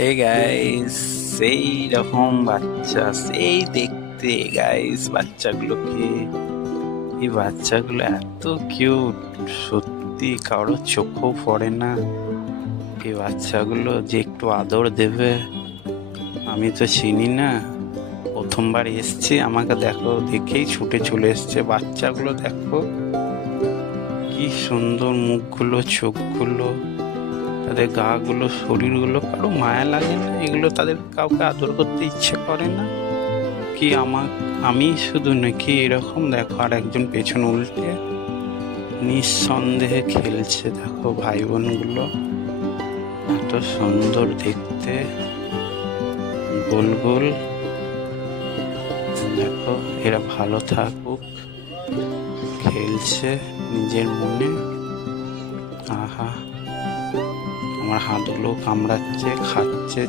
Hey guys, সেই রকম বাচ্চা, সেই দেখতে গাইস বাচ্চাগুলোকে। এই বাচ্চাগুলো এত কিউট, সত্যি কারো চোখও পড়ে না। এই বাচ্চাগুলো যে একটু আদর দেবে, আমি তো চিনি না, প্রথমবার এসছি, আমাকে দেখো দেখেই ছুটে চলে এসছে। বাচ্চাগুলো দেখো কি সুন্দর মুখগুলো, চোখগুলো, তাদের গা গুলো, শরীরগুলো, কারো মায়া লাগে না? এগুলো তাদের কাউকে আদর করতে ইচ্ছে করে না কি? আমি শুধু নাকি এরকম? দেখো আর একজন পেছন উল্টে নিঃসন্দেহে খেলছে। দেখো ভাই বোনগুলো এত সুন্দর দেখতে, গোল গোল। দেখো এরা ভালো থাকুক, খেলছে নিজের মনে। আহা, আমার হাতগুলো কামড়াচ্ছে, খাচ্ছে।